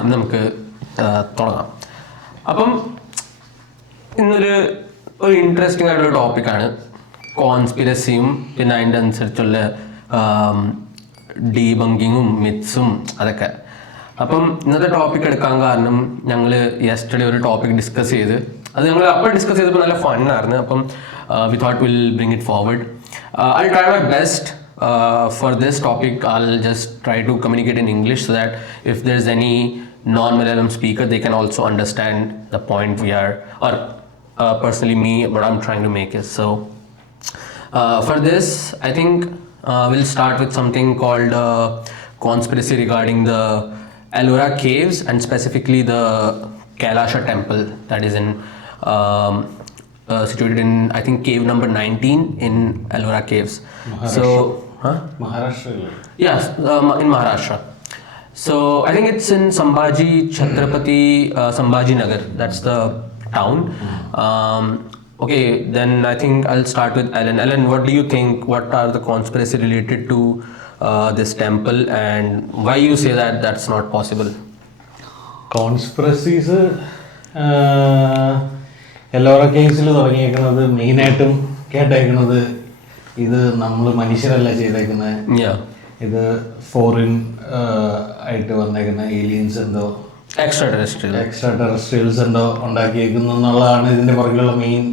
ഇന്ന് നമുക്ക് തുടങ്ങാം. അപ്പം ഇന്നൊരു ഇൻട്രസ്റ്റിംഗ് ആയിട്ടുള്ള ടോപ്പിക്കാണ് കോൺസ്പിരസിയും പിന്നെ അതിൻ്റെ അനുസരിച്ചുള്ള ഡീബങ്കിങ്ങും മിത്സും അതൊക്കെ. അപ്പം ഇന്നത്തെ ടോപ്പിക് എടുക്കാൻ കാരണം ഞങ്ങൾ യെസ്റ്റർഡേ ഒരു ടോപ്പിക് ഡിസ്കസ് ചെയ്ത് അത് ഞങ്ങൾ അപ്പോൾ ഡിസ്കസ് ചെയ്തപ്പോൾ നല്ല ഫണ്ണായിരുന്നു. അപ്പം we thought will bring it forward. I try my best. For this topic, I'll just try to communicate in English so that if there's any non-Malayalam speaker, they can also understand the point we are, or personally me, what I'm trying to make is. So for this, I think we'll start with something called conspiracy regarding the Ellora caves and specifically the Kailasha temple that is in situated in, I think, cave number 19 in Ellora caves. So Maharashtra? Yes, in Maharashtra. So I think it's in Sambhaji Chhatrapati Sambhaji Nagar. That's the town. Okay, then I think I'll start with Ellen. Ellen, what do you think? What are the conspiracy related to this temple, and why you say that that's not possible? Conspiracies Ellora കേസിൽ തുടങ്ങിയേക്കുന്നത് മെയിനായിട്ടും കേട്ടേക്കുന്നത് ഇത് നമ്മൾ മനുഷ്യരല്ല ചെയ്തേക്കുന്നത്, ഇത് ഫോറിൻ ആയിട്ട് വന്നേക്കുന്ന ഏലിയൻസ് എന്തോ എക്സ്ട്രാ ടെറസ്ട്രിയൽസ് എന്തോ ഉണ്ടാക്കിയേക്കുന്നു എന്നുള്ളതാണ് ഇതിന്റെ പുറകിലുള്ള മെയിൻ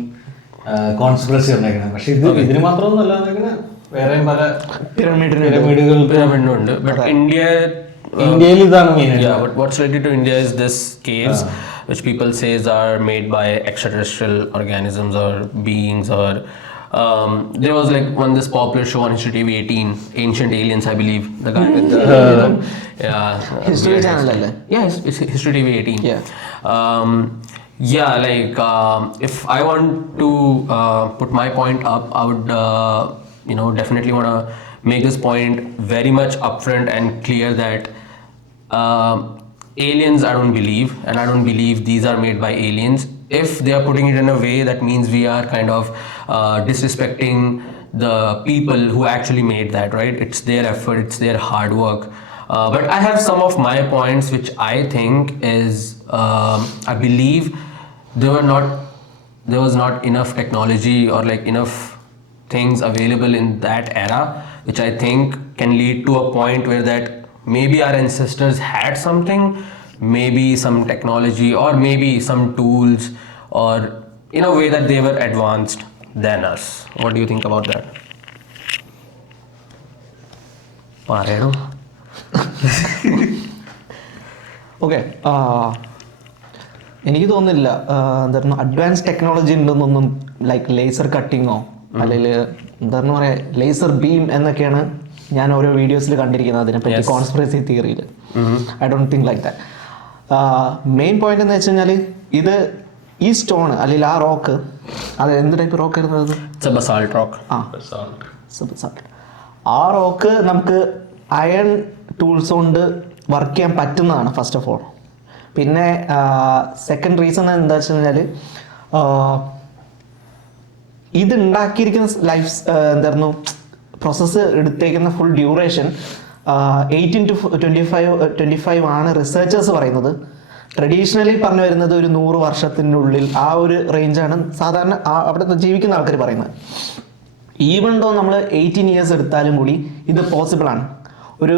കോൺസ്പിറസി വന്നേക്കുന്നത്. പക്ഷെ ഇതിന് മാത്രമൊന്നുമല്ല വന്നേക്കുന്നത്, വേറെയും പല പിരമിഡുണ്ട്. ബട്ട് ഇന്ത്യയിൽ ഇതാണ് main. What's related to India is this caves which people says are made by extraterrestrial organisms or beings, or there was like this popular show on History TV 18, Ancient Aliens, I believe, the guy with the History Channel. Yeah, it's History TV 18. If I want to put my point up, I would definitely want to make this point very much upfront and clear that aliens I don't believe, and I don't believe these are made by aliens. If they are putting it in a way, that means we are kind of disrespecting the people who actually made that, right? It's their effort, it's their hard work. But I have some of my points which I think is, I believe there was not enough technology or like enough things available in that era, which I think can lead to a point where that maybe our ancestors had something, maybe some technology, or maybe some tools, or in a way that they were advanced than us. What do you think about that? Parero? Okay. എനിക്ക് തോന്നുന്നില്ല എന്തായിരുന്നു advance technology ഉണ്ടെന്നൊന്നും, like laser കട്ടിങ്ങോ അല്ലെങ്കിൽ എന്താണെന്ന് പറയാ laser beam എന്നൊക്കെയാണ് ഞാൻ ഓരോ വീഡിയോസിൽ കണ്ടിരിക്കുന്നത് അതിനെപ്പറ്റി കോൺസ്പിറസി തിയറിയിൽ. I don't think like that. Main point എന്ന് വെച്ച് കഴിഞ്ഞാൽ ഇത് ഈ സ്റ്റോൺ അല്ലെങ്കിൽ ആ റോക്ക്, അത് എന്ത് ടൈപ്പ് റോക്ക് ആയിരുന്നു? ആ റോക്ക് നമുക്ക് അയൺ ടൂൾസ് കൊണ്ട് വർക്ക് ചെയ്യാൻ പറ്റുന്നതാണ് ഫസ്റ്റ് ഓഫ് ഓൾ. പിന്നെ സെക്കൻഡ് റീസൺ എന്താ വെച്ച് കഴിഞ്ഞാൽ ഇത് ഉണ്ടാക്കിയിരിക്കുന്ന ലൈഫ് എന്തായിരുന്നു പ്രോസസ്സ് എടുത്തേക്കുന്ന ഫുൾ ഡ്യൂറേഷൻ 18 to 25 ആണ് റിസർച്ചേഴ്സ് പറയുന്നത്. ട്രഡീഷണലി പറഞ്ഞു വരുന്നത് ഒരു 100 വർഷത്തിനുള്ളിൽ ആ ഒരു റേഞ്ചാണ് സാധാരണ അവിടെ ജീവിക്കുന്ന ആൾക്കാർ പറയുന്നത്. ഈവൻ ദോ നമ്മൾ 18 ഇയേഴ്സ് എടുത്താലും കൂടി ഇത് പോസിബിളാണ്. ഒരു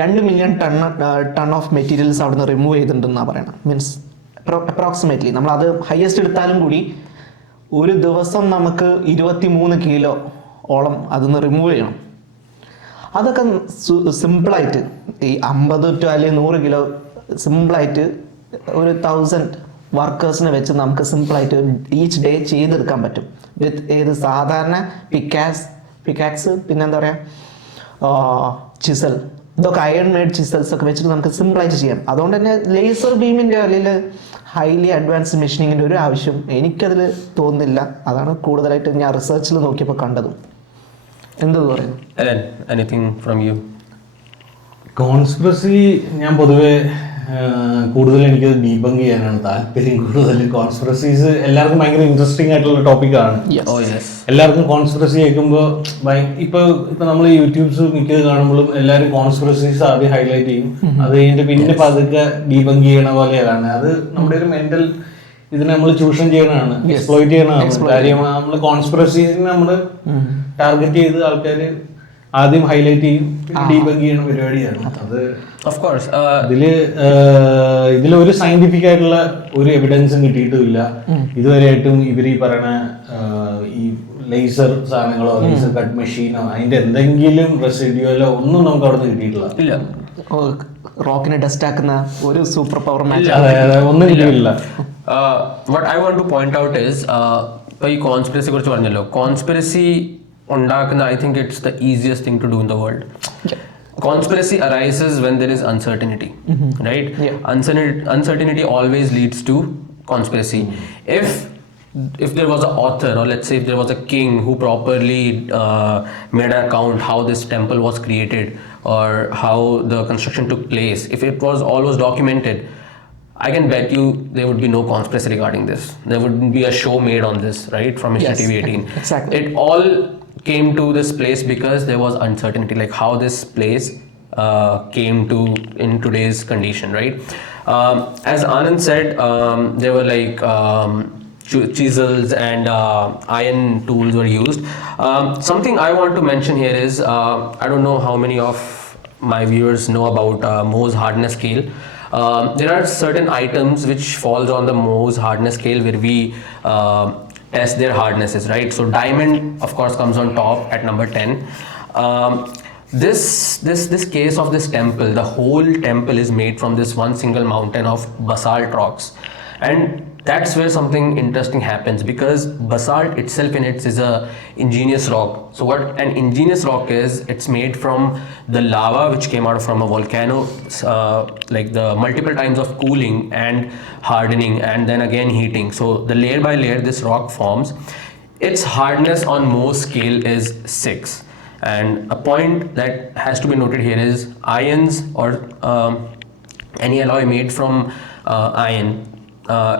2 മില്യൺ ടൺ ഓഫ് മെറ്റീരിയൽസ് അവിടെ നിന്ന് റിമൂവ് ചെയ്തിട്ടുണ്ടെന്നാണ് പറയുന്നത്. മീൻസ് അപ്രോക്സിമേറ്റ്ലി നമ്മളത് ഹയസ്റ്റ് എടുത്താലും കൂടി ഒരു ദിവസം നമുക്ക് 23 കിലോ ഓളം അതിന്ന് റിമൂവ് ചെയ്യണം. അതൊക്കെ സിമ്പിളായിട്ട് ഈ 50 to അല്ലെങ്കിൽ 100 കിലോ സിമ്പിളായിട്ട് ഒരു 1000 വർക്കേഴ്സിനെ വെച്ച് നമുക്ക് സിമ്പിളായിട്ട് ഈച്ച് ഡേ ചെയ്തെടുക്കാൻ പറ്റും വിത്ത് ഏത് സാധാരണ പിക്കാക്സ് പിന്നെന്താ പറയുക ചിസൽ, ഇതൊക്കെ അയൺ മെയ്ഡ് ചിസൽസ് ഒക്കെ വെച്ചിട്ട് നമുക്ക് സിമ്പിളായിട്ട് ചെയ്യാം. അതുകൊണ്ട് തന്നെ ലേസർ ബീമിൻ്റെ അല്ലെങ്കിൽ ഹൈലി അഡ്വാൻസ്ഡ് മെഷീനിങ്ങിൻ്റെ ഒരു ആവശ്യം എനിക്കതിൽ തോന്നുന്നില്ല. അതാണ് കൂടുതലായിട്ട് ഞാൻ റിസർച്ചിൽ നോക്കിയപ്പോൾ കണ്ടതും. എന്ത് പറയുന്നു? കോൺസ്പിറസി ഞാൻ പൊതുവെ കൂടുതൽ എനിക്ക് ഡീബങ്ക് ചെയ്യാനാണ് താല്പര്യം കൂടുതൽ. കോൺസ്പിറസീസ് എല്ലാവർക്കും ഭയങ്കര ഇൻട്രസ്റ്റിംഗ് ആയിട്ടുള്ള ടോപ്പിക്കാണ്. Oh yes. എല്ലാവർക്കും കോൺസ്പിറസി കേൾക്കുമ്പോൾ ഇപ്പൊ നമ്മൾ യൂട്യൂബ്സ് മിക്കത് കാണുമ്പോഴും എല്ലാവരും കോൺസ്പിറസീസ് ആദ്യം ഹൈലൈറ്റ് ചെയ്യും, അത് കഴിഞ്ഞിട്ട് പിന്നെ പതുക്കെ ഡീബങ്ക് ചെയ്യണ പോലെയാണ് കാണുന്നത്. അത് നമ്മുടെ ഒരു മെന്റൽ ഇതിനെ നമ്മൾ ചൂഷണം ചെയ്യണതാണ്, എക്സ്പ്ലോയിറ്റ് ചെയ്യണതാണ്. കാര്യം നമ്മൾ കോൺസ്പിറസീസിനെ നമ്മൾ ടാർഗറ്റ് ചെയ്ത് ആൾക്കാർ ആദ്യം ഹൈലൈറ്റ് ചെയ്യും, ഡീബങ്ക് ചെയ്യണ പരിപാടിയാണ് അത്. Of course. ഇതിലൊരു സയന്റിഫിക് ആയിട്ടുള്ള ഒരു എവിഡൻസും കിട്ടിയിട്ടുമില്ല ഇതുവരെയായിട്ടും. ഇവർ ഈ പറയണ ഈ ലേസർ സാധനങ്ങളോ ലേസർ കട്ട് മെഷീനോ അതിന്റെ എന്തെങ്കിലും റെസിഡ്യൂലോ ഒന്നും നമുക്ക് അവിടെ നിന്ന് കിട്ടിയിട്ടില്ല. ഇല്ല. റോക്കിനെ ഡസ്റ്റ് ആക്കുന്ന ഒരു സൂപ്പർ പവർ ഒന്നും കിട്ടിയില്ല. What I want to point out is ഇപ്പോൾ ഈ കോൺസ്പിറസിയെ കുറിച്ച് പറഞ്ഞല്ലോ, കോൺസ്പിറസി ഉണ്ടാക്കുന്ന I think it's the easiest thing to do in the world. Conspiracy arises when there is uncertainty, right? Uncertainty always leads to conspiracy. If there was an author, or let's say if there was a king who properly made an account how this temple was created or how the construction took place, if it was always documented, I can bet you there would be no conspiracy regarding this. There wouldn't be a show made on this, right? From Mr. TV 18. Exactly. It all came to this place because there was uncertainty, like how this place came to in today's condition, right? As Anand said, there were like chisels and iron tools were used. Something I want to mention here is I don't know how many of my viewers know about Mohs hardness scale. There are certain items which falls on the Mohs hardness scale where we test their hardnesses, right? So diamond of course comes on top at number 10. This case of this temple, the whole temple is made from this one single mountain of basalt rocks, and that's where something interesting happens, because basalt itself in it is a ingenious rock. So what an ingenious rock is, it's made from the lava which came out from a volcano, like the multiple times of cooling and hardening and then again heating. So the layer by layer this rock forms. Its hardness on Mohs scale is 6. And a point that has to be noted here is ions or any alloy made from iron,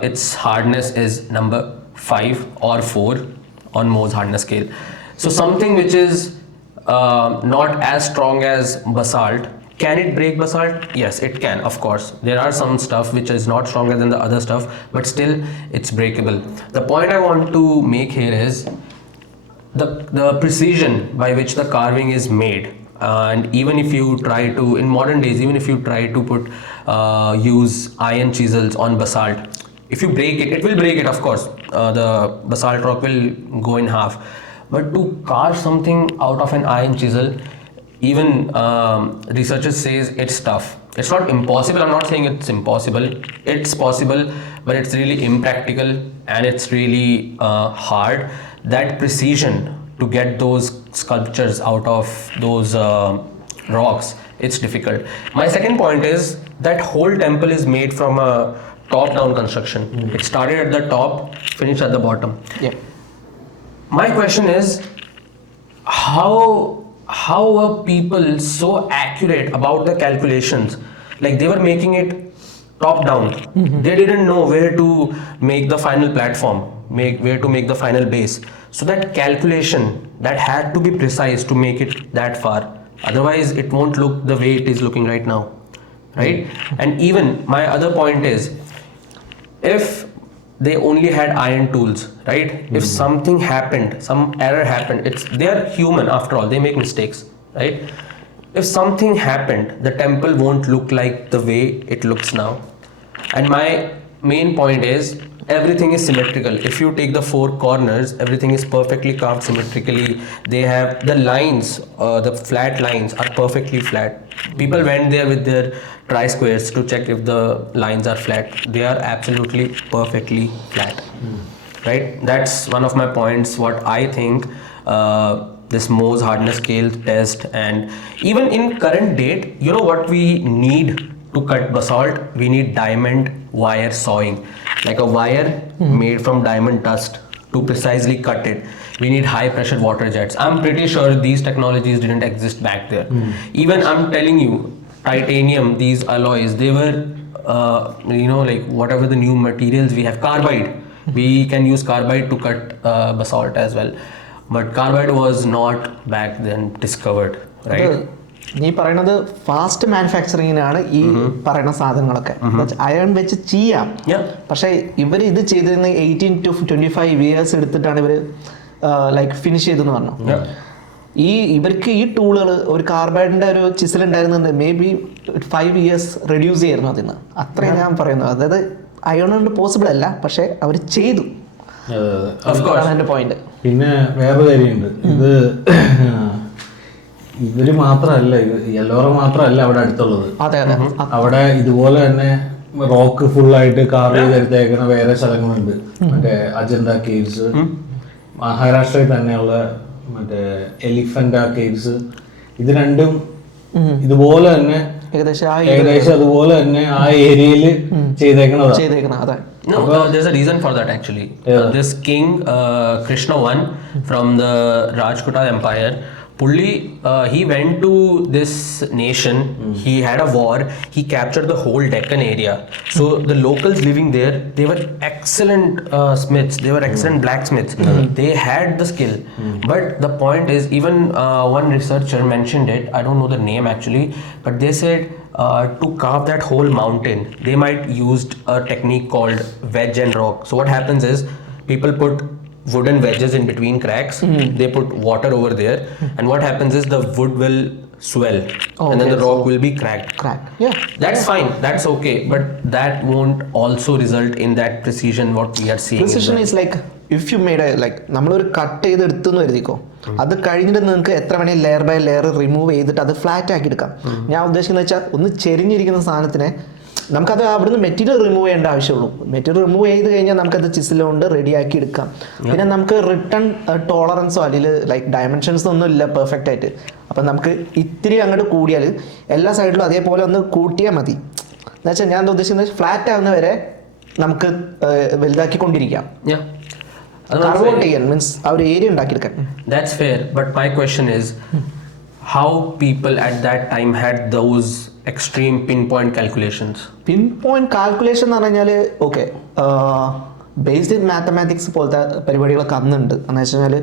its hardness is number 5 or 4 on Mohs hardness scale. So something which is not as strong as basalt, can it break basalt? Yes, it can, of course. There are some stuff which is not stronger than the other stuff, but still it's breakable. The point I want to make here is the precision by which the carving is made. And even if you try to, in modern days, even if you try to use iron chisels on basalt, if you break it, it will break it, of course. The basalt rock will go in half. But to carve something out of an iron chisel, even researchers says it's tough. It's not impossible. I'm not saying it's impossible. It's possible, but it's really impractical and it's really hard. That precision to get those sculptures out of those rocks, it's difficult. My second point is that whole temple is made from a top-down construction. It started at the top, finished at the bottom. Yeah. My question is, how were people so accurate about the calculations? Like they were making it top down. They didn't know where to make the final platform, where to make the final base. So that calculation, that had to be precise to make it that far. Otherwise it won't look the way it is looking right now, right? And even my other point is, if they only had iron tools, right? If something happened, some error happened, they are human after all, they make mistakes, right? If something happened, the temple won't look like the way it looks now. And my main point is, everything is symmetrical. If you take the 4 corners, everything is perfectly carved symmetrically. They have the lines, the flat lines are perfectly flat. People went there with their tri-squares to check if the lines are flat. They are absolutely perfectly flat, right? That's one of my points, what I think this Mohs hardness scale test. And even in current date, you know what we need to cut basalt? We need diamond wire sawing, like a wire made from diamond dust to precisely cut it. We need high pressure water jets. I'm pretty sure these technologies didn't exist back there. Even I'm telling you, titanium, these alloys, they were like whatever the new materials we have, carbide. We can use carbide to cut basalt as well. But carbide was not back then discovered, right? നീ പറയുന്നത് ഫാസ്റ്റ് മാനുഫാക്ചറിങ്ങിനാണ് ഈ പറയുന്ന സാധനങ്ങളൊക്കെ. അയൺ വെച്ച് ചെയ്യാം, പക്ഷെ ഇവർ ഇത് ചെയ്തിരുന്ന 18 to 25 years എടുത്തിട്ടാണ് ഇവർ ലൈക്ക് ഫിനിഷ് ചെയ്തെന്ന് പറഞ്ഞു. ഇവർക്ക് ഈ ടൂളുകൾ ഒരു കാർബൈഡിന്റെ ഒരു ചിസിൽ ഉണ്ടായിരുന്നത് മേ ബി 5 years റെഡ്യൂസ് ചെയ്യായിരുന്നു അതിന്. അത്രയും ഞാൻ പറയുന്നത്. അതായത് അയൺ കൊണ്ട് പോസിബിൾ അല്ല, പക്ഷെ അവർ ചെയ്തു. അതാണ് എൻ്റെ പോയിന്റ്. പിന്നെ വേറെ കാര്യമുണ്ട്, ഇത് ഇവര് മാത്രമല്ല, യെല്ലോറ മാത്രമല്ല അവിടെ അടുത്തുള്ളത്. അതെ അതെ, അവിടെ ഇതുപോലെ തന്നെ റോക്ക് ഫുള്ളായിട്ട് കാർവ് ചെയ്തെടുത്തേക്കുന്ന വേറെ സ്ഥലങ്ങളുണ്ട്. മറ്റേ അജന്ത കേവ്സ്, മഹാരാഷ്ട്രയിൽ തന്നെയുള്ള മറ്റേ എലിഫന്റ കേവ്സ്, ഇത് രണ്ടും ഇതുപോലെ തന്നെ ഏകദേശം അതുപോലെ തന്നെ ആ ഏരിയയിൽ ചെയ്തേക്കണതാണ്. No, there's a reason for that actually. This king Krishna I from the Rajputa Empire, Pulli, he went to this nation, he had a war, he captured the whole Deccan area. So the locals living there, they were excellent smiths, they were excellent blacksmiths. They had the skill. But the point is, even one researcher mentioned it, I don't know the name actually, but they said to carve that whole mountain, they might used a technique called wedge and rock. So what happens is, people put wooden wedges in between cracks, they put water over there, and what happens is the wood will swell, and then the rock will be cracked. Yeah, that's fine, that's okay, but that won't also result in that precision what we are seeing. Precision is like if you made a like നമ്മളൊരു കട്ട് ചെയ്തെടുത്തെന്ന് കരുതിക്കോ, അത് കഴിഞ്ഞിട്ട് നിങ്ങൾക്ക് എത്ര വേണേൽ layer by layer remove ചെയ്തിട്ട് അത് ഫ്ലാറ്റ് ആക്കി എടുക്കാം. ഞാൻ ഉദ്ദേശിക്കുന്നത് വെച്ചാൽ ഒന്ന് ചെരിഞ്ഞിരിക്കുന്ന സാധനത്തിനെ നമുക്കത് അവിടുന്ന് മെറ്റീരിയൽ റിമൂവ് ചെയ്യേണ്ട ആവശ്യമുള്ളൂ. മെറ്റീരിയൽ റിമൂവ് ചെയ്ത് കഴിഞ്ഞാൽ നമുക്കത് ചിസിലുകൊണ്ട് റെഡിയാക്കി എടുക്കാം. പിന്നെ നമുക്ക് റിട്ടേൺ ടോളറൻസോ അല്ലെങ്കിൽ ലൈക്ക് ഡയമെൻഷൻസോ ഒന്നും ഇല്ല പെർഫെക്റ്റ് ആയിട്ട്. അപ്പം നമുക്ക് ഇത്തിരി അങ്ങോട്ട് കൂടിയാൽ എല്ലാ സൈഡിലും അതേപോലെ ഒന്ന് കൂട്ടിയാൽ മതി. എന്നുവെച്ചാൽ ഞാൻ ഉദ്ദേശിക്കുന്നത് ഫ്ലാറ്റ് ആവുന്നവരെ നമുക്ക് വലുതാക്കിക്കൊണ്ടിരിക്കാം. കാർബോൺ ചെയ്യാൻ മീൻസ് ആ ഒരു ഏരിയ ഉണ്ടാക്കിയെടുക്കാൻ. That's fair, but my question is, how people at that time had those extreme pinpoint calculations? Pinpoint calculation എന്ന് പറഞ്ഞാൽ ഓക്കെ ബേസ്ഡ് ഇൻ മാത്തമാറ്റിക്സ് പോലത്തെ പരിപാടികളൊക്കെ അന്നുണ്ട്. എന്ന് വെച്ച് കഴിഞ്ഞാൽ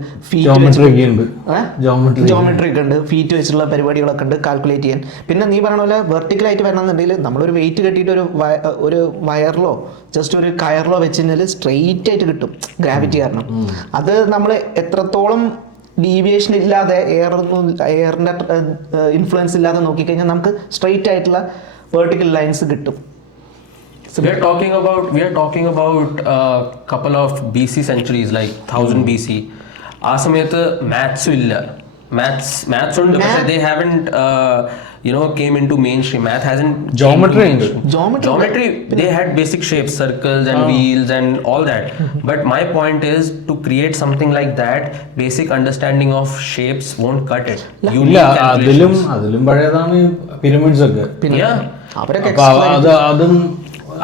ജോമെട്രി ഒക്കെ ഉണ്ട്, ഫീറ്റ് വെച്ചിട്ടുള്ള പരിപാടികളൊക്കെ ഉണ്ട് കാൽക്കുലേറ്റ് ചെയ്യാൻ. പിന്നെ നീ പറഞ്ഞ പോലെ വെർട്ടിക്കലായിട്ട് വരണമെന്നുണ്ടെങ്കിൽ നമ്മളൊരു വെയിറ്റ് കെട്ടിയിട്ട് ഒരു വയറിലോ ജസ്റ്റ് ഒരു കയറിലോ വെച്ച് കഴിഞ്ഞാൽ സ്ട്രെയിറ്റ് ആയിട്ട് കിട്ടും ഗ്രാവിറ്റി കാരണം. അത് നമ്മൾ എത്രത്തോളം ഡീവിയേഷൻ ഇല്ലാതെ എയറിൻ്റെ ഇൻഫ്ലുവൻസ് ഇല്ലാതെ നോക്കിക്കഴിഞ്ഞാൽ നമുക്ക് സ്ട്രെയിറ്റ് ആയിട്ടുള്ള വെർട്ടിക്കൽ ലൈൻസ് കിട്ടും. We are talking about couple of BC centuries, like 1000 BC. ആ സമയത്ത് maths ഇല്ല. Maths ഉണ്ട്, പക്ഷേ they haven't came into mainstream. Math hasn't. Geometry they had basic shapes, circles and wheels and all that. But my point is, to create something like that, basic understanding of shapes won't cut it. You need calculations. അതിലും പഴയതാണ് pyramids ഒക്കെ.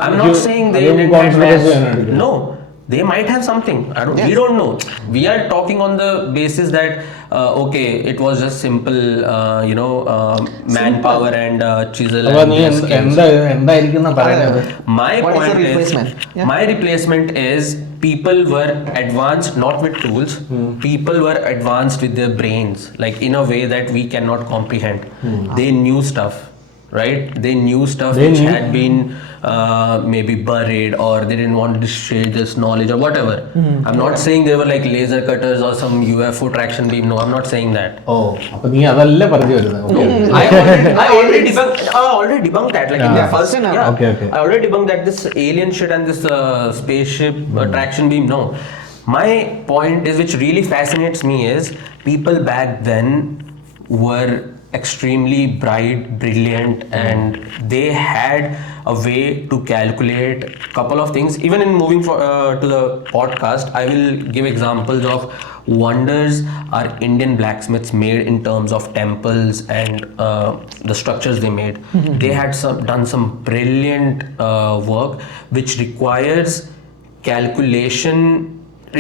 I'm not saying they didn't have maths. No, they might have something. We don't know. We are talking on the basis that okay, it was just simple manpower and chisel. My replacement is people were advanced not with tools. People were advanced with their brains, like in a way that we cannot comprehend. They knew stuff, right? They knew stuff which had been maybe buried, or they didn't want to share this knowledge or whatever. I'm not saying they were like laser cutters or some UFO traction beam. No, I'm not saying that. അപ്പൊ നീ അതല്ല പറഞ്ഞു വരുന്നത്. I already debunked that. Like in the first, I already debunked that this alien shit and this spaceship traction beam. No, my point is, which really fascinates me, is people back then were extremely bright, brilliant, and they had a way to calculate couple of things. Even in moving to the podcast, I will give examples of wonders our Indian blacksmiths made in terms of temples and the structures they made. They had done some brilliant work which requires calculation.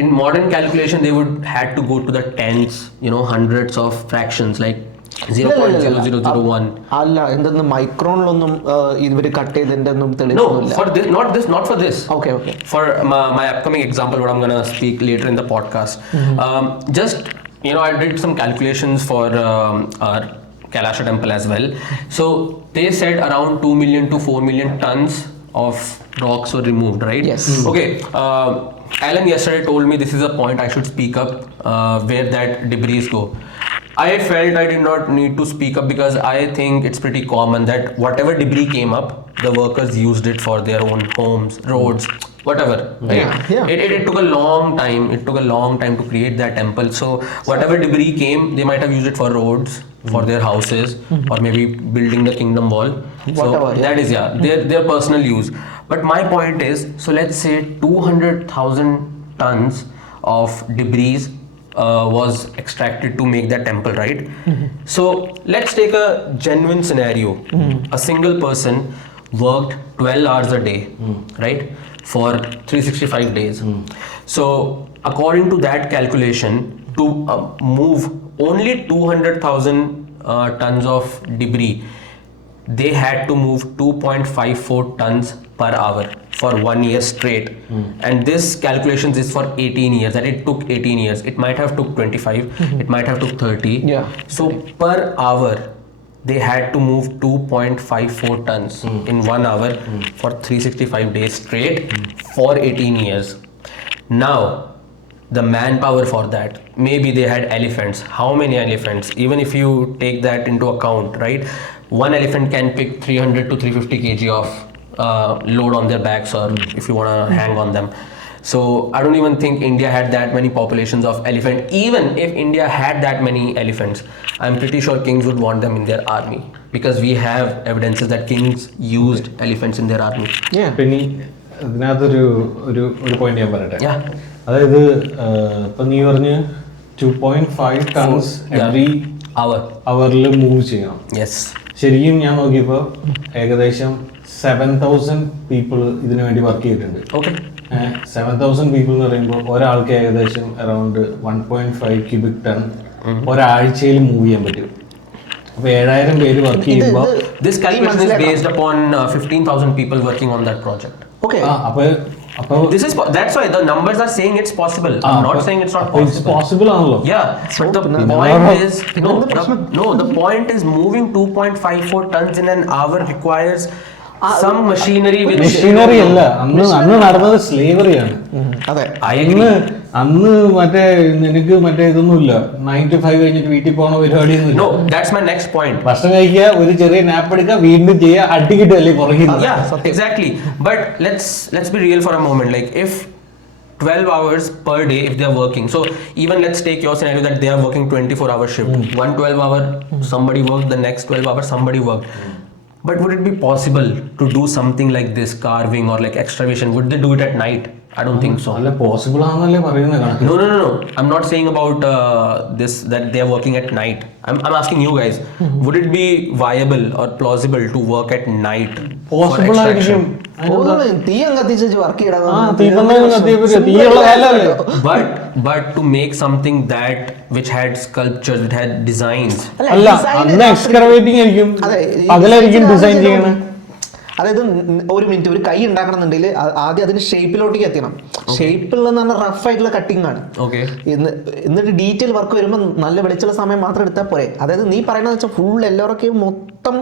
In modern calculation, they would had to go to the tens, hundreds of fractions, like 0.0001. അല്ല എന്തെന്ന് മൈക്രോണിലൊന്നും ഇവര് കട്ട് ചെയ്തതിന്റെ ഒന്നും No, തെളിവൊന്നുമില്ല. for this, not for this. Okay. For my upcoming example, what I'm gonna speak later in the podcast. Just I did some calculations for our Kailasha temple as well. So they said around 2 million to 4 million tons of rocks were removed, right? Yes. Okay. Alan yesterday told me this is a point I should speak up where that debris go. I felt I did not need to speak up because I think it's pretty common that whatever debris came up, the workers used it for their own homes, roads, whatever. Right? Yeah. It took a long time. It took a long time to create that temple. So whatever debris came, they might have used it for roads, for their houses, or maybe building the kingdom wall. Whatever, So that is their personal use. But my point is, so let's say 200,000 tons of debris was extracted to make that temple, right? So let's take a genuine scenario. A single person worked 12 hours a day, right, for 365 days. So according to that calculation, to move only 200,000 tons of debris, they had to move 2.54 tons per hour for 1 year straight. And this calculations is for 18 years, that it took 18 years. It might have took 25, it might have took 30. Yeah. So per hour, they had to move 2.54 tons in 1 hour for 365 days straight for 18 years. Now, the manpower for that, maybe they had elephants. How many elephants? Even if you take that into account, right? One elephant can pick 300 to 350 kg of load on their backs, or if you want to hang on them. So I don't even think India had that many populations of elephant. Even if India had that many elephants, I'm pretty sure kings would want them in their army, because we have evidences that kings used elephants in their army. Yeah. പിന്നെ ഇതിനകത്തൊരു ഒരു പോയിന്റ് ഞാൻ പറയട്ടെ. Yeah. അതായത് ഇപ്പൊ നീ പറഞ്ഞ് 2.5 tons every അവറിൽ മൂവ് ചെയ്യണം. Yes. ശരിക്കും ഞാൻ നോക്കിയപ്പോൾ ഏകദേശം 7,000 പീപ്പിൾ ഇതിനു വേണ്ടി വർക്ക് ചെയ്തിട്ടുണ്ട്. Okay. 7,000 പീപ്പിൾ എന്ന് പറയുമ്പോൾ ഒരാൾക്ക് ഏകദേശം അറൌണ്ട് 1.5 ക്യൂബിക് ടൺ ഒരാഴ്ചയിൽ മൂവ് ചെയ്യാൻ പറ്റും. അപ്പൊ 7,000 പേര് വർക്ക് ചെയ്യുമ്പോൾ This calculation is based upon 15,000 people working on that project. Okay. അപ്പൊ That's why the numbers are saying it's possible. I'm not saying it's not it's possible. Possible ആണല്ലോ. Yeah, but the point is the point is moving 2.54 tons in an hour requires some machinery with machinery അല്ല, അന്ന് നടന്നത് സ്ലേവറിയാണ്. അതെ. അന്ന് മറ്റേ നിനക്ക് മറ്റേ ഇതൊന്നുമില്ല, 9 to 5 കഴിഞ്ഞിട്ട് വീട്ടിൽ പോണ പരിപാടിയൊന്നുമില്ല. No, that's my next point. ഭക്ഷണം കഴിക്കുക, ഒരു ചെറിയ നാപ്പ് എടുക്കുക, വീണ്ടും ചെയ്യുക, അടിക്കിട്ടല്ലേ പുറകിൽ. Yeah, exactly. But let's be real for a moment. Like if 12 hours per day if they are working, so even let's take your scenario that they are working 24-hour shift. One 12-hour somebody worked, the next 12 hours somebody worked. But would it be possible to do something like this, carving or like excavation? Would they do it at night? I don't think so. അല്ല പോസിബിൾ ആണെന്നല്ലേ പറയുന്നത് കണക്ക്. No. I'm not saying about this that they are working at night. I'm asking you guys. Would it be viable or plausible to work at night? Possible ആയിരിക്കും. തീ കത്തിച്ച് വർക്ക് തീയുള്ള കാലല്ലേ. But to make something that which had sculptures, it had designs. അല്ല, അന്ന് എക്സ്കവേറ്റിംഗ് ആയിരിക്കും, പകലായിരിക്കും ഡിസൈൻ ചെയ്യണം. അതായത് ഒരു മിനിറ്റ്, ഒരു കൈ ഉണ്ടാക്കണമെന്നുണ്ടെങ്കിൽ ആദ്യം അതിന്റെ ഷേപ്പിലോട്ടേക്ക് എത്തണം. ഷേപ്പിൽ നിന്ന് പറഞ്ഞാൽ റഫ് ആയിട്ടുള്ള കട്ടിംഗ് ആണ്. എന്നിട്ട് ഡീറ്റെയിൽ വർക്ക് വരുമ്പോൾ നല്ല വെളിച്ചുള്ള സമയം മാത്രം എടുത്താൽ പോരെ. അതായത് നീ പറയുന്നത് വെച്ചാൽ ഫുൾ എല്ലാവർക്കും മൊത്തം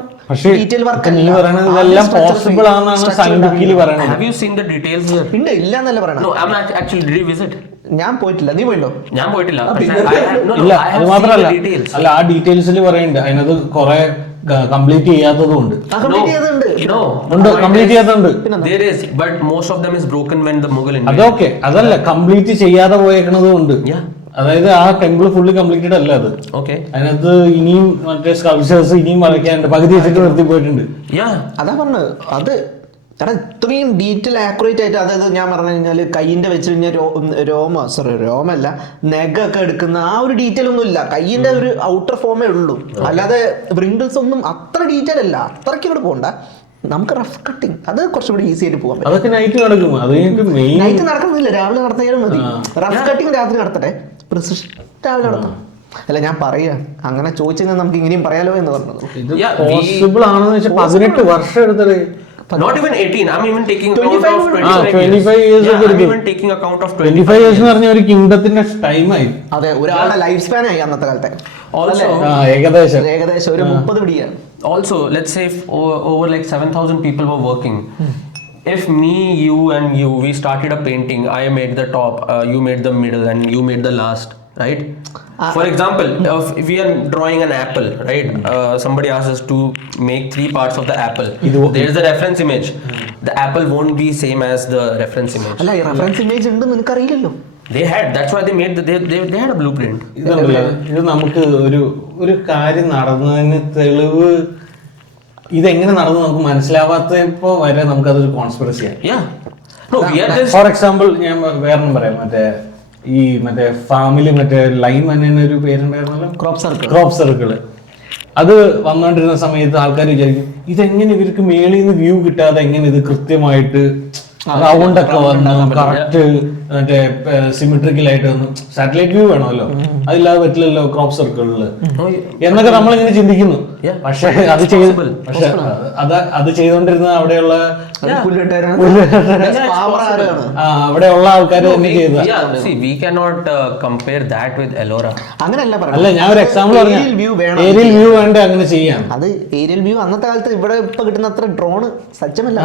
ഡീറ്റെയിൽ വർക്ക് നീ പറയുന്നത് ഇതെല്ലാം പോസിബിൾ ആണെന്നാണ് സയന്റിഫിക്കലി പറയുന്നത്. Have you seen the details here? പിന്നെ ഇല്ല എന്നല്ല പറയണം. No, I'm not actually. Did you visit? ഞാൻ പോയിട്ടില്ല. നീ പോയില്ലോ? ഞാൻ പോയിട്ടില്ല. ഇല്ല, അത് മാത്രമല്ല, അല്ല ആ ഡീറ്റെയിൽസിൽ പറയുന്നുണ്ട്, അതിനകത്ത് കുറെ കംപ്ലീറ്റ് ചെയ്യാത്തതുണ്ട്. കംപ്ലീറ്റ് ചെയ്യാത്തതുണ്ട്. There is, but most of them is broken when the Mughal invaded. അതൊക്കെ അതല്ല, കംപ്ലീറ്റ് ചെയ്യാതെ പോയേക്കണതും ഉണ്ട്. അതായത് ആ ടെമ്പിൾ ഫുള്ളി കംപ്ലീറ്റഡ് അല്ല അത്. അതിനകത്ത് ഇനിയും മറ്റേ സ്കൾപ്ചേഴ്സ് ഇനിയും വരയ്ക്കാനുണ്ട്, പകുതി വെച്ചിട്ട് നിർത്തി പോയിട്ടുണ്ട്. അതാ പറഞ്ഞത്. അത് കാരണം ഇത്രയും ഡീറ്റെയിൽ ആക്യുറേറ്റ് ആയിട്ട്, അതായത് ഞാൻ പറഞ്ഞു കഴിഞ്ഞാൽ കൈയിന്റെ വെച്ച് കഴിഞ്ഞാൽ രോമല്ല നെഗൊക്കെ എടുക്കുന്ന ആ ഒരു ഡീറ്റെയിൽ ഒന്നും ഇല്ല. കൈയിന്റെ ഒരു ഔട്ടർ ഫോമേ ഉള്ളൂ, അല്ലാതെ വ്രിങ്കിൾസ് ഒന്നും അത്ര ഡീറ്റെയിൽ അല്ല. അത്രയ്ക്ക് ഇവിടെ പോകണ്ട. നമുക്ക് റഫ് കട്ടിങ് അത് കുറച്ചുകൂടി ഈസി ആയിട്ട് പോകാൻ പറ്റും. അതൊക്കെ നൈറ്റ് നടക്കും. നൈറ്റ് നടക്കുന്നില്ല, രാവിലെ നടത്തിയാലും മതി. റഫ് കട്ടിങ് രാത്രി നടത്തട്ടെ, പ്രിസിഷൻ രാവിലെ നടത്താം. അല്ല ഞാൻ പറയാ അങ്ങനെ ചോദിച്ചെങ്കിൽ നമുക്ക് ഇങ്ങനെയും പറയാലോ എന്ന് പറഞ്ഞത്. ഇത് Yeah, പോസിബിൾ ആണെന്ന് വെച്ചാൽ 18 വർഷം എടുത്തത്. Not even 18. I'm even taking account 25 of 25 years Yeah, ഒക്കെ I'm എടുക്കും. even taking account of 25 years എന്ന് പറഞ്ഞ ഒരു കിങ്ഡത്തിന്റെ ടൈമായി. അതെ, ഒരാളുടെ ലൈഫ് സ്പാൻ ആയി അന്നത്തെ കാലത്തെ. Also, ഏകദേശം ഏകദേശം ഒരു 30 പിടിയാണ്. also, let's say if over like 7,000 people were working. If me, you, and you, we started a painting. I made the top, you made the middle, and you made the last. Right? For example, if we are drawing an apple, right? Somebody asks us to make 3 parts of the apple. There is the reference image. The apple won't be same as the reference image. അല്ല, ഈ reference image ഉണ്ട് നിനക്കറിയില്ലല്ലോ. They had. That's why they made they had a blueprint. ഇതുണ്ടല്ലോ, ഇത് നമുക്ക് ഒരു കാര്യം നടന്നതിന് തെളിവ് ഇതെങ്ങനെ നടന്നു നമുക്ക് മനസ്സിലാവാത്തപ്പോ വരെ നമുക്കതൊരു കോൺസ്പിറസിയാണ്. Yeah. No, we are just. For example ഞാൻ വേറൊന്നും പറയാം. മറ്റേ ഫാമിലി ലൈൻ തന്നെ ഒരു പേരുണ്ടായിരുന്നല്ലോ, ക്രോപ്പ് സർക്കിള്. അത് വന്നുകൊണ്ടിരുന്ന സമയത്ത് ആൾക്കാർ വിചാരിക്കും ഇതെങ്ങനെ ഇവർക്ക് മേളിൽ നിന്ന് വ്യൂ കിട്ടാതെ എങ്ങനെ ഇത് കൃത്യമായിട്ട് റൗണ്ടൊക്കെ വന്നു കറക്റ്റ് മറ്റേ സിമെട്രിക്കൽ ആയിട്ട് വന്നു. സാറ്റലൈറ്റ് വ്യൂ വേണമല്ലോ, അതില്ലാതെ പറ്റില്ലല്ലോ ക്രോപ്പ് സർക്കിളില് എന്നൊക്കെ നമ്മളിങ്ങനെ ചിന്തിക്കുന്നു. പക്ഷെ അത് ചെയ്തോണ്ടിരുന്ന അവിടെയുള്ള അവിടെയുള്ള ആൾക്കാർ തന്നെ ചെയ്ത. See, we cannot compare that with Ellora. അങ്ങനെയല്ല അല്ല, ഞാൻ ഒരു എക്സാമ്പിൾ പറഞ്ഞു. ഏരിയൽ വ്യൂ വേണ്ട അങ്ങനെ ചെയ്യാം. അത് ഏരിയൽ വ്യൂ അന്നത്തെ കാലത്ത് ഇവിടെ ഇപ്പൊ കിട്ടുന്ന അത്ര ഡ്രോണ് സജ്ജമല്ല.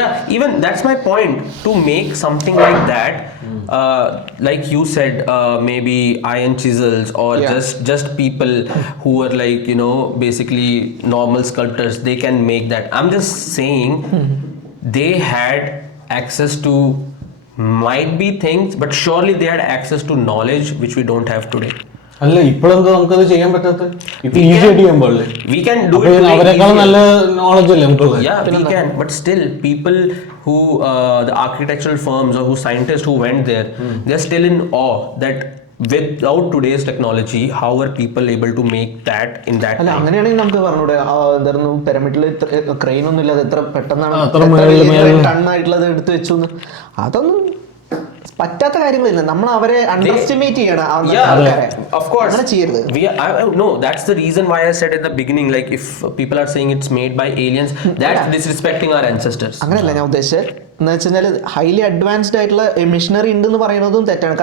Yeah, even that's my point. To make something like that, like you said, maybe iron chisels or just people who are like, you know, basically normal sculptors, they can make that. I'm just saying they had access to might be things, but surely they had access to knowledge which we don't have today. അല്ല, ഇപ്പോഴെന്താ നമുക്കത് ചെയ്യാൻ പറ്റാത്ത? ഇപ്പൊ ഈസി ആയിട്ട് ചെയ്യാൻ പാടില്ലേ? We can do it. അവരെക്കാളും നല്ല നോളജ് അല്ലേ നമുക്കുള്ളത്? Yeah, we can, but still people who the architectural firms or who scientists who went there, they're still in awe that without today's technology, how are people able to make that in that അല്ല, time? അങ്ങനെയാണെങ്കിൽ നമുക്ക് പറഞ്ഞൂടെ എന്തായിരുന്നു പിരമിഡിൽ ക്രെയിൻ ഒന്നും ഇല്ലാതെ എത്ര പെട്ടെന്നാണ് ടണ്ണായിട്ടുള്ളത് എടുത്തു വെച്ചു. അതൊന്നും പറ്റാത്ത കാര്യങ്ങളില്ല. നമ്മൾ അവരെ അണ്ടർഎസ്റ്റിമേറ്റ് ചെയ്യണം. Of course. അങ്ങനെ ചെയ്യരുത്. No, that's the reason why I said at the beginning, like if people are saying it's made by aliens, that's disrespecting our ancestors. അങ്ങനെയല്ല ഞാൻ ഉദ്ദേശിച്ചത്. എന്ന് വെച്ചാൽ ഹൈലി അഡ്വാൻസ്ഡ് ആയിട്ടുള്ള മെഷീനറി ഉണ്ടെന്ന് പറയുന്നതും തെറ്റാണ്.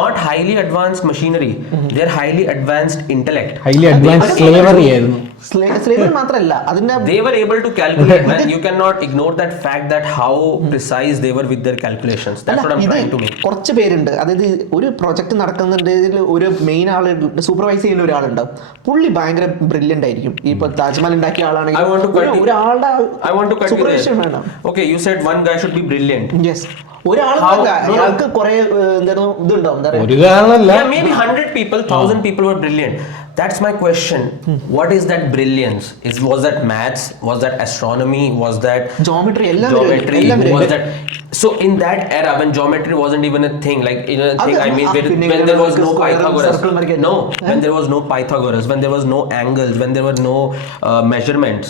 Not highly advanced machinery. They're highly advanced intellect. Highly advance slavery ആയിരുന്നു. സ്ലേവറി മാത്രമല്ല, അതിന്റെ They were able to calculate, man. You cannot ignore that fact that how precise they were with their calculations. That's what I'm trying to make. കുറച്ച് പേരുണ്ട്, അതായത് ഒരു പ്രൊജക്ട് നടക്കുന്നുണ്ടെങ്കിൽ ഒരു മെയിൻ ആള് സൂപ്പർവൈസ് ചെയ്യുന്ന ഒരാളുണ്ട്. പുള്ളി ഭയങ്കര ബ്രില്യന്റ് ആയിരിക്കും. ഇപ്പൊ താജ്മഹൽ ഉണ്ടാക്കിയ ആളാണെങ്കിൽ I want to cut സൂപ്പർവൈസേഷൻ you വേണം. Okay, you said one guy should be brilliant. Yes. ഒരാൾക്ക് കുറെ ഇതുണ്ടാവും. ഒരു കാരണമല്ല. Yeah, maybe 100 people, 1,000 people were brilliant. That's my question. What is that brilliance? Was that maths? Was that astronomy? Was that geometry? Was that? So in that era when geometry wasn't even a thing, like in a thing I mean when there was no Pythagoras. No, when there was no Pythagoras, when there was no angles, when there were no measurements.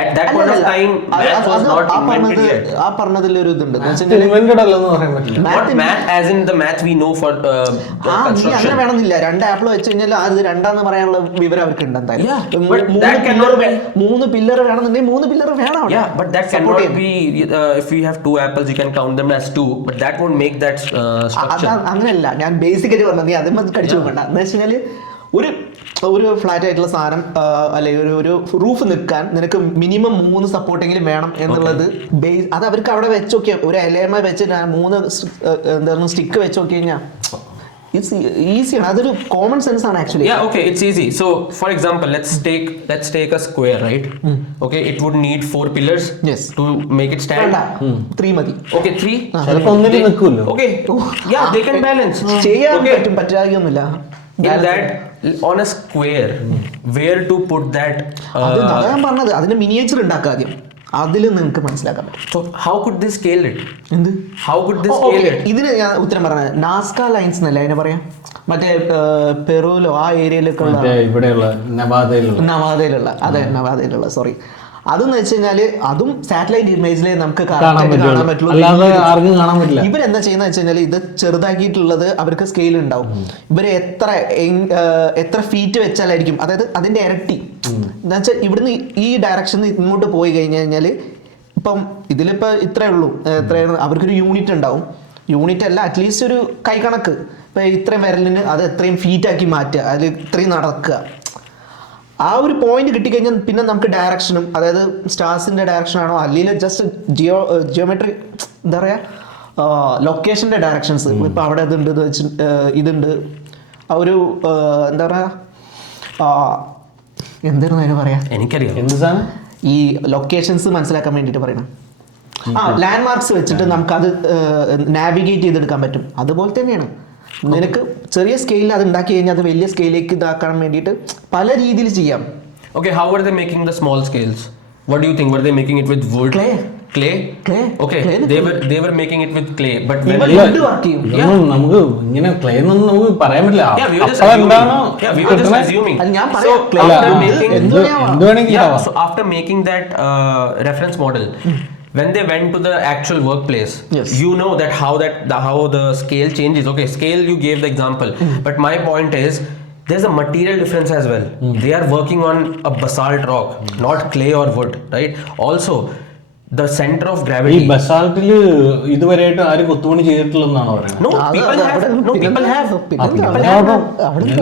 At that point of time, math was not invented yet. ആ പറഞ്ഞതിൽ ഒരു ഇതുണ്ട്. ഇൻവെന്റഡ് അല്ലെന്ന് പറയാൻ പറ്റില്ല. Not math as in the math we know for construction. അങ്ങനെ വേണമെന്നില്ല. 2 ആപ്പിൾ വെച്ച് കഴിഞ്ഞാൽ അത് രണ്ടാന്ന് പറയാനുള്ള വിവരം അവർക്ക് ഉണ്ട്. എന്തായാലും 3 പില്ലർ വേണമെന്നുണ്ടെങ്കിൽ 3 പില്ലർ വേണം. Yeah, but that cannot be. If we have 2 apples, you can count them as 2. But that won't make that structure. അങ്ങനെയല്ല, ഞാൻ ബേസിക്കലി പറഞ്ഞത്. നീ അതിൽ കടിച്ചു നോക്കണ്ട. എന്ന് വെച്ച് കഴിഞ്ഞാൽ ഒരു ഫ്ലാറ്റ് ആയിട്ടുള്ള സാധനം അല്ലെങ്കിൽ ഒരു റൂഫ് നിൽക്കാൻ നിനക്ക് മിനിമം 3 സപ്പോർട്ടെങ്കിലും വേണം എന്നുള്ളത് അത് അവർക്ക് അവിടെ വെച്ച് നോക്കിയാൽ ഒരു ഇലയമ വെച്ച് 3 എന്തായിരുന്നു സ്റ്റിക്ക് വെച്ച് നോക്കി കഴിഞ്ഞാൽ ഇറ്റ്സ് ഈസിയാണ്. അതൊരു കോമൺ സെൻസ് ആണ് actually. Yeah, okay, it's easy. So for example, let's take a square, right? Okay, it would need 4 pillars. Yes. To make it stand. 3 മതി. Okay, 3. ചിലപ്പോൾ ഒന്നിൽ നിൽക്കുമല്ലോ. Okay. Yeah, they can balance. ചെയ്യാൻ പറ്റും, പറ്റാതൊന്നുമില്ല. In that, on a square, where to put that? ഞാൻ പറഞ്ഞത് അതിന്റെ മിനിയേച്ചർ ഉണ്ടാക്കുക ആദ്യം. അതിൽ നിങ്ങൾക്ക് മനസ്സിലാക്കാൻ പറ്റും. So how could they scale it? എന്ത്? How could they scale it? ഇതിന് ഞാൻ ഉത്തരം പറഞ്ഞത് നാസ്ക ലൈൻസ് എന്നല്ല അതിനെ പറയാം. മറ്റേ പെറുവിലോ ആ ഏരിയയിലൊക്കെ ഉള്ള ഇവിടെയുള്ള നവാദയിലുള്ള അതെ നവാദയിലുള്ള സോറി അതെന്ന് വെച്ച് കഴിഞ്ഞാല് അതും സാറ്റലൈറ്റ് ഇമേജിലേ നമുക്ക് കാണാൻ പറ്റുള്ളൂ, അല്ലാതെ ആർക്കും കാണാൻ പറ്റില്ല. ഇവരെന്താ ചെയ്യുന്ന വെച്ച് കഴിഞ്ഞാൽ ഇത് ചെറുതാക്കിയിട്ടുള്ളത് അവർക്ക് സ്കെയിൽ ഉണ്ടാവും. ഇവര് എത്ര ഫീറ്റ് വെച്ചാലായിരിക്കും, അതായത് അതിന്റെ ഇരട്ടി എന്താ വെച്ചാൽ ഇവിടുന്ന് ഈ ഡയറക്ഷനിൽ ഇങ്ങോട്ട് പോയി കഴിഞ്ഞു കഴിഞ്ഞാല് ഇപ്പം ഇതിലിപ്പോ ഇത്രേ ഉള്ളൂ, എത്രയാണ് അവർക്കൊരു യൂണിറ്റ് ഉണ്ടാവും. യൂണിറ്റ് അല്ല, അറ്റ്ലീസ്റ്റ് ഒരു കൈ കണക്ക്. ഇപ്പൊ ഇത്രയും വിരലിന് അത് എത്രയും ഫീറ്റ് ആക്കി മാറ്റുക, അതിൽ ഇത്രയും നടക്കുക. ആ ഒരു പോയിന്റ് കിട്ടിക്കഴിഞ്ഞാൽ പിന്നെ നമുക്ക് ഡയറക്ഷനും, അതായത് സ്റ്റാർസിന്റെ ഡയറക്ഷൻ ആണോ അല്ലെങ്കിൽ ജസ്റ്റ് ജിയോമെട്രി എന്താ പറയാ ലൊക്കേഷന്റെ ഡയറക്ഷൻസ്. ഇപ്പൊ അവിടെ ഇതുണ്ട് ഇതുണ്ട് ആ ഒരു എന്താ പറയാ എന്തായിരുന്നു അതിന് പറയാ, എനിക്കറിയാം എന്ത് സാധനം, ഈ ലൊക്കേഷൻസ് മനസ്സിലാക്കാൻ വേണ്ടിയിട്ട് പറയണം. ലാൻഡ് മാർക്സ് വെച്ചിട്ട് നമുക്കത് നാവിഗേറ്റ് ചെയ്തെടുക്കാൻ പറ്റും. അതുപോലെ തന്നെയാണ് നിനക്ക് ചെറിയ സ്കെയിലിൽ അത് ഉണ്ടാക്കി കഴിഞ്ഞാൽ അത് വലിയ സ്കെയിലേക്ക് ഇതാക്കാൻ വേണ്ടിയിട്ട് പല രീതിയിൽ ചെയ്യാം. Okay, how were they making the small scales? What do you think? Were they making it with wood? Clay? Okay, they were making it with clay, but when work ചെയ്യും. നമുക്ക് ഇങ്ങനെ ക്ലേ ഒന്നും നമുക്ക് പറയാൻ പറ്റില്ല. Yeah, we were just assuming. Yeah, we were just assuming. അത് ഞാൻ So പറയാം, after making എന്ത് വേണമെങ്കിലും yeah, ആവാം. so after making that reference model, when they went to the actual workplace, Yes. you know that how the scale changes. Okay, scale you gave the example, but my point is there's a material difference as well. They are working on a basalt rock, not clay or wood, right? Also, the center of ഈ gravity. ബസാൾട്ടില് ഇതുവരെയായിട്ട് ആരും കൊത്തുപണി ചെയ്തിട്ടില്ലെന്നാണോ പറയുന്നത്? No, people have. No, people have.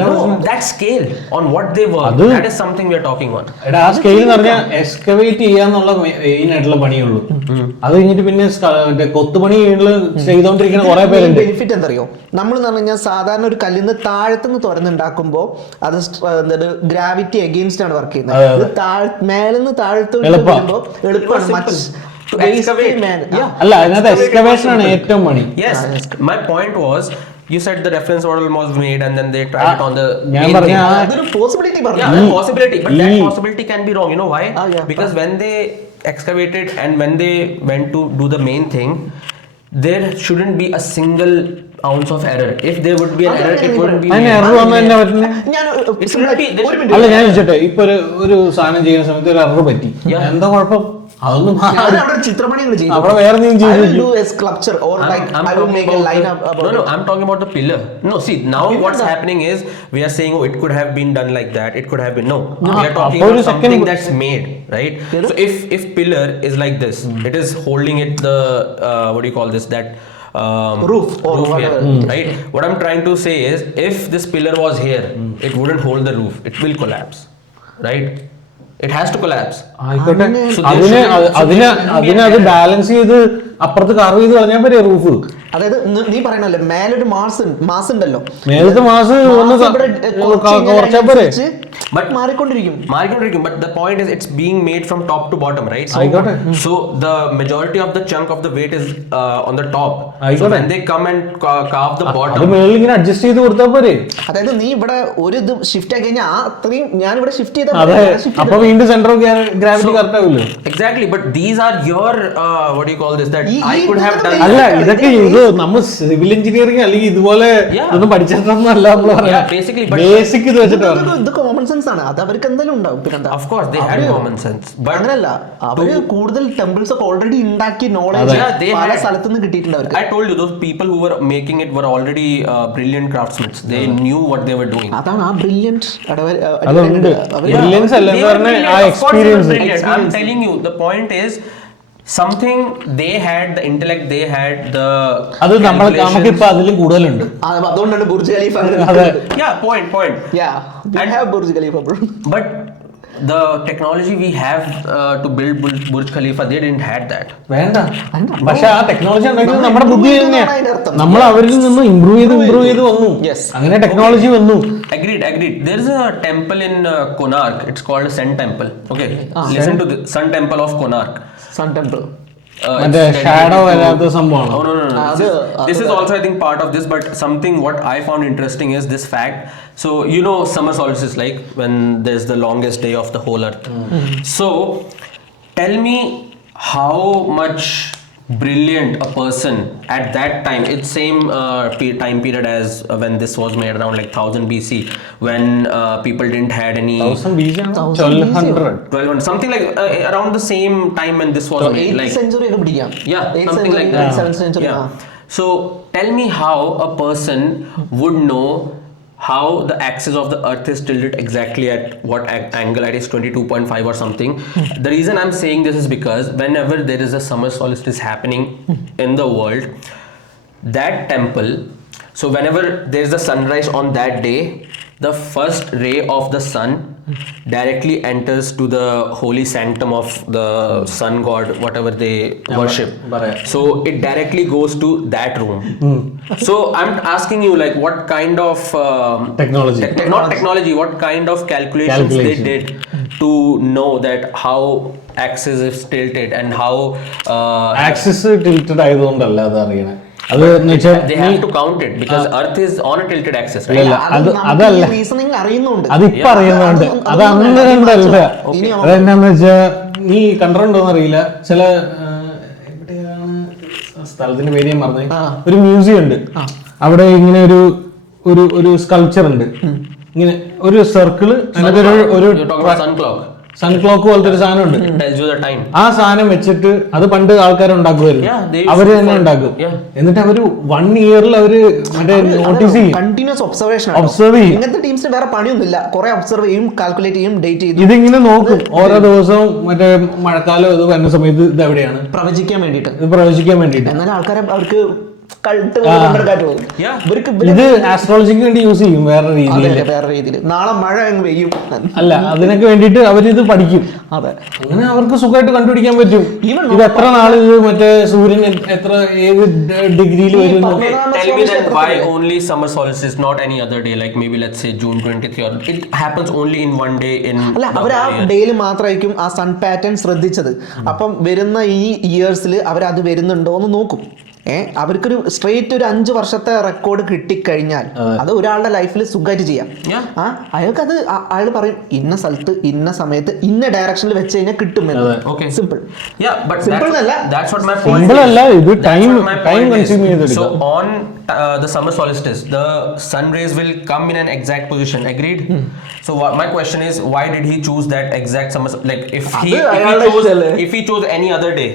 No, that scale on what they work. That is something we are talking on. എടാ ആ സ്കെയിൽ എന്ന് പറഞ്ഞാൽ എക്സ്കവേറ്റ് ചെയ്യാന്നുള്ള മെയിൻ ആയിട്ടുള്ള പണിയുള്ളൂ. അത് കഴിഞ്ഞിട്ട് പിന്നെ മറ്റേ കൊത്തുപണി ചെയ്തോണ്ടിരിക്കുന്ന കുറെ പേരുണ്ട്. ബെനിഫിറ്റ് എന്തറിയോ, നമ്മൾ എന്ന് പറഞ്ഞു കഴിഞ്ഞാൽ സാധാരണ ഒരു കല്ലിന്ന് താഴത്തുനിന്ന് തുറന്നുണ്ടാക്കുമ്പോൾ അത് ഗ്രാവിറ്റി അഗെയിൻസ്റ്റ് ആണ് വർക്ക് ചെയ്യുന്നത്. ഇത് മേലെന്ന് താഴത്ത് വരുമ്പോൾ എളുപ്പമാണ്. അല്ല, അതിനകത്ത് എക്സ്കവേഷൻ ആണ് ഏറ്റവും പണി. Yes, my point was, you said the reference model was made and then they tried it on the ഞാൻ main പറഞ്ഞ thing. അതൊരു പോസിബിലിറ്റി പറഞ്ഞു. Yeah, that's possibility, but that possibility can be wrong. You know why? Because when they excavated and when they went to do the main thing, there shouldn't be a single ounce of error. If there would be an error, it wouldn't be. അതിന് എറർ വന്നു തന്നെ പറ്റുന്നത്. It shouldn't be. There should- അല്ല, ഞാൻ ചോദിച്ചോട്ടെ, ഇപ്പൊ ഒരു സാധനം ചെയ്യുന്ന സമയത്ത് ഒരു എറർ പറ്റി, എന്താ കുഴപ്പം? അതൊന്നും ചിത്രപണികൾ ചെയ്യും. അവിടെ വേറെ sculpture or like I will make a line up about No, I'm talking about the pillar. No, see, now what's happening is we are saying, oh, it could have been done like that. It could have been. No, we are talking about something that's made, right? So if pillar is like this, it is holding it the what do you call this? That roof or here, right? What I'm trying to say is, if this pillar was here, it wouldn't hold the roof. It will collapse, right? It has to collapse. ആയിക്കോട്ടെ, So അതിനെ അത് ബാലൻസ് ചെയ്ത് അപ്പുറത്ത് കർവ് ചെയ്ത് കളഞ്ഞാൽ പോരെ റൂഫ്. അതായത് നീ പറയണല്ലേ മേലൊരു മാസ് ഉണ്ടല്ലോ, മേലത്തെ മാസ് ഒന്ന് കുറച്ചാ പോരെ. But മാറിക്കൊണ്ടിരിക്കും. But the point is, it's being made from top to bottom, right? So the majority of the chunk of the weight is on the top. So when they come and carve the അത് bottom, മേളിൽ ഇങ്ങനെ അഡ്ജസ്റ്റ് ചെയ്ത് കൊടുത്താൽ പോരെ. അതായത് നീ ഇവിടെ ഒരു ഇത് ഷിഫ്റ്റ് ആക്കി കഴിഞ്ഞാൽ അത്രയും ഞാൻ ഇവിടെ ഷിഫ്റ്റ് അതെ, അപ്പൊ വീണ്ടും സെന്റർ ഓഫ് ഗ്രാവിറ്റി കറക്റ്റ് ആവില്ലേ? exactly. But these are your what do you call this? That I could have done. അല്ല, ഇതൊക്കെ ഇത് നമ്മൾ സിവിൽ എഞ്ചിനീയറിംഗ് അല്ലെങ്കിൽ ഇതുപോലെ ഒന്നും പഠിച്ചിട്ടൊന്നും അല്ല നമ്മൾ പറയാം. Basically, but ബേസിക് ഇത് വെച്ചിട്ടാണ്. ഇത് കോമൺ സെൻസ് ആണ്, അത് അവർക്ക് എന്തായാലും ഉണ്ടാവും. പിന്നെന്താ, of course they had common sense, but അങ്ങനല്ല, അവര് കൂടുതൽ ടെമ്പിൾസ് ഒക്കെ ഓൾറെഡി ഉണ്ടാക്കി നോളജ് പല സ്ഥലത്തുനിന്ന് കിട്ടിയിട്ടുണ്ട് അവർക്ക്. I told you, those people who were making it were already brilliant craftsmen. They knew what they were doing. അതാണ് ആ ബ്രില്യൻറ്റ് അതുണ്ട്. ബ്രില്യൻസ് അല്ല എന്ന് പറഞ്ഞാൽ ആ experience. I'm telling you, the point is something they had, the intellect they had, the അത് നമുക്കിപ്പോ അതിലും കൂടുതലുണ്ട്. അതുകൊണ്ടാണ് Burj Khalifa. yeah, point. Yeah, we have Burj Khalifa, bro. But the technology we have to build Burj Khalifa, they didn't had that. വേണ്ട, പക്ഷെ ആ ടെക്നോളജി ഉണ്ടെങ്കിൽ നമ്മുടെ ബുദ്ധി തന്നെയാണ്. നമ്മൾ അവരിൽ നിന്ന് ഇമ്പ്രൂവ് ചെയ്ത് വന്നു. അങ്ങനെ ടെക്നോളജി വന്നു. Agreed. There is a temple in Konark. It's called a Sun Temple. Okay, listen to the Sun Temple of Konark. Sun Temple. മറ്റേ ഷാഡോ വരാത്ത സംഭവമാണ്. No. This is also, I think, part of this, but something what I found interesting is this fact. So you know, summer solstice, like when there's the longest day of the whole earth. So tell me how much brilliant a person at that time, it's same time period as when this was made, around like 1000 BC, when people didn't had any 1000 BC ആണ് 1200 1200 something like around the same time when this was made, like century ഒക്കെ പിടിക്കാം. yeah, 8th something like century, that. 7th century. Yeah. So tell me how a person would know how the axis of the earth is tilted exactly at what angle, it is 22.5 or something. The reason I'm saying this is because whenever there is a summer solstice happening in the world, that temple, so whenever there is a sunrise on that day, the first ray of the sun directly enters to the holy sanctum of the sun god, whatever they worship. പറയാം. So it directly goes to that room. So I'm asking you, like, what kind of Technology. not technology, what kind of calculations they did to know that how axis is tilted and how axis tilted ആയതുകൊണ്ടല്ല അത് അറിയണേ. അത് എന്ന് വെച്ചാൽ they have to count it because earth is on a tilted axis, right? ഇല്ല, അതല്ല റീസണിങ് അറിയുന്നുണ്ട്. അതിപ്പോ അറിയുന്നുണ്ട്. അത് അന്ന് കണ്ടല്ല. അതെന്നാന്ന് വെച്ചാ നീ കണ്ടിട്ടുണ്ടോന്ന് അറിയില്ല, ചില എവിടെയാണ് സ്ഥലത്തിന്റെ പേര് ഞാൻ പറഞ്ഞത്, ഒരു മ്യൂസിയം ഉണ്ട് അവിടെ. ഇങ്ങനെ ഒരു ഒരു ഒരു സ്കൾപ്ചർ ഉണ്ട്, ഇങ്ങനെ ഒരു സർക്കിള്, അതിനകത്ത് ഒരു You're talking about sun clock. Sun clock പോലത്തെ ഒരു സാധനം ഉണ്ട്. It tells you the time. ആ സാധനം വെച്ചിട്ട് അത് പണ്ട് ആൾക്കാർ ഉണ്ടാക്കുമായിരുന്നു, Yeah, they used അവര് to തന്നെ for- ഉണ്ടാക്കും. yeah. എന്നിട്ട് അവര് 1 ഇയറിൽ അവര് മറ്റേ നോട്ടീസ് ചെയ്യും, കണ്ടിന്യൂസ് ഒബ്സർവേഷൻ. ഒബ്സർവ് ചെയ്യും. ഇങ്ങനത്തെ ടീംസിന് വേറെ പണിയൊന്നുമില്ല, കുറെ ഒബ്സർവ് ചെയ്യും, കാൽക്കുലേറ്റ് ചെയ്യും, ഡേറ്റ് ചെയ്യും, ഇതിങ്ങനെ നോക്കും ഓരോ ദിവസവും. മറ്റേ മഴക്കാലം ഇത് വരുന്ന സമയത്ത് ഇത് എവിടെയാണ് പ്രവചിക്കാൻ വേണ്ടിയിട്ട്. ഇത് പ്രവചിക്കാൻ വേണ്ടിട്ട്. എന്നാലും ആൾക്കാരെ അവർക്ക് കഴുത്ത് കൊണ്ടെടുക്കാറ്റ് പോകും. Yeah. ഇവർക്ക് ഇത് ആസ്ട്രോളജിക്ക് വേണ്ടി യൂസ് ചെയ്യും വേറെ രീതിയിൽ. അതെ, വേറെ രീതിയിൽ. നാളെ മഴ അങ്ങ് പെയ്യും. അല്ല, അതിനൊക്കെ വേണ്ടിട്ട് അവരിത് പഠിക്കും. അതെ, അങ്ങനെ അവർക്ക് സുഖമായിട്ട് കണ്ടുപിടിക്കാൻ പറ്റും. Even ഇത് എത്ര നാള് ഇത് മറ്റേ സൂര്യൻ എത്ര ഏത് ഡിഗ്രിയിൽ വരും. Okay, tell me then why only summer solstice, not any other day, like maybe let's say June 20th, or it happens only in one day in അല്ല, the അവർ ആ whole year. ഡേയിൽ മാത്രമായിരിക്കും ആ സൺ പാറ്റേൺ ശ്രദ്ധിച്ചത്. അപ്പം വരുന്ന ഈ ഇയേഴ്സിൽ അവരത് വരുന്നുണ്ടോ എന്ന് നോക്കും. അവർക്കൊരു സ്ട്രേറ്റ് ഒരു 5 വർഷത്തെ റെക്കോർഡ് കിട്ടിക്കഴിഞ്ഞാൽ അത് ഒരാളുടെ ലൈഫിൽ സുഖമായിട്ട് ചെയ്യാം. Yeah. അയാൾക്ക് അത് അയാൾ പറയും ഇന്ന സ്ഥലത്ത് ഇന്ന സമയത്ത് ഇന്ന ഡയറക്ഷനിൽ വെച്ച് കഴിഞ്ഞാൽ കിട്ടുമെന്ന്. Okay. Simple. Yeah, but Simple അല്ല. that's what my point simple is. അല്ല, ഇത് That's time what my point is. Consume ചെയ്തെടുക്കും. So on the summer solstice, the sun rays will come in an exact position. Agreed? So my question is, why did he choose that exact summer? Like if he chose any other day,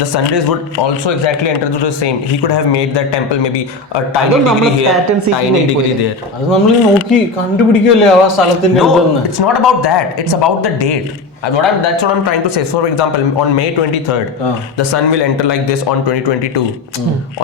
the sun rays would also exactly enter to the same. He could have made that temple maybe a tiny degree here, tiny degree there. അത് നമ്മൾ നോക്കി കണ്ടുപിടിക്കുമല്ലേ ആ സ്ഥലത്തിന്റെ അടുത്ത്. No, it's not about that. It's about the date. That's what I'm trying to say. So, for example, on May 23rd, the sun will enter like this on 2022.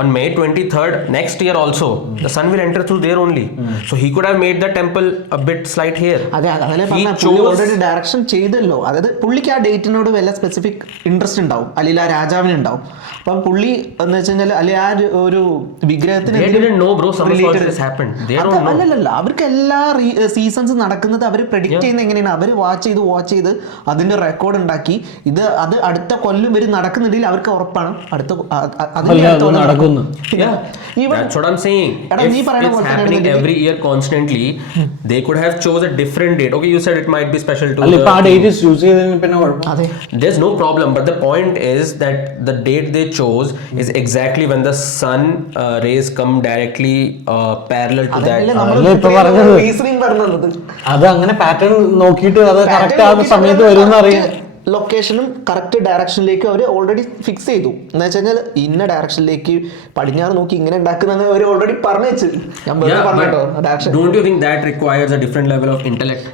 On May 23rd, next year also, the sun will enter through there only. So, he could have made the temple a bit slight here. അതെ, അതല്ലേ He പറഞ്ഞ chose- already direction ചെയ്തല്ലോ. അതായത് പുള്ളിക്ക് ആ ഡേറ്റിനോട് വല്ല specific interest ഉണ്ടാവും, അല്ലെങ്കിൽ ആ രാജാവിന് ഉണ്ടാവും. അപ്പം പുള്ളി എന്ന് വെച്ച് കഴിഞ്ഞാൽ അല്ലെങ്കിൽ ആ ഒരു വിഗ്രഹത്തിന് They didn't know, bro. Summer solstice happened. They don't know. അല്ലല്ല, അവർക്ക് എല്ലാ സീസൺസ് നടക്കുന്നത് അവർ പ്രെഡിക്റ്റ് ചെയ്യുന്ന എങ്ങനെയാണ്. അവർ വാച്ച് ചെയ്ത് അതിന്റെ റെക്കോർഡ് ഉണ്ടാക്കി ഇത് അത് അടുത്ത കൊല്ലം വരെ നടക്കുന്നുണ്ടെങ്കിൽ അവർക്ക് ഉറപ്പാണ് അടുത്ത നടക്കുന്നു. That's what I'm saying. If it's happening every year constantly, they could have chose a different date. Okay, you said it might be special to അല്ല, ഇപ്പൊ ആ the ഡേറ്റ് ചൂസ് ചെയ്തതിന് പിന്നെ കുഴപ്പം. അതെ, There's no problem, but the point is that the date they chose is exactly when the sun rays come directly parallel to that. അതല്ലേ ഇപ്പൊ പറഞ്ഞത്. റീസണിങ് പറഞ്ഞത് അത് അങ്ങനെ പാറ്റേൺ നോക്കിയിട്ട് അത് കറക്റ്റ് ആവുന്ന സമയത്ത് വരുമെന്ന് അറിയാം. ലൊക്കേഷനും കറക്റ്റ് ഡയറക്ഷനിലേക്ക് അവർ ഓൾറെഡി ഫിക്സ് ചെയ്തു. എന്ന് വെച്ച് കഴിഞ്ഞാൽ ഇന്ന ഡയറക്ഷനിലേക്ക് പടിഞ്ഞാറ് നോക്കി ഇങ്ങനെ ഉണ്ടാക്കുന്ന അവർ ഓൾറെഡി പറഞ്ഞു വെച്ച്. ഞാൻ പറഞ്ഞോ direction. Don't you think that requires a different level of intellect?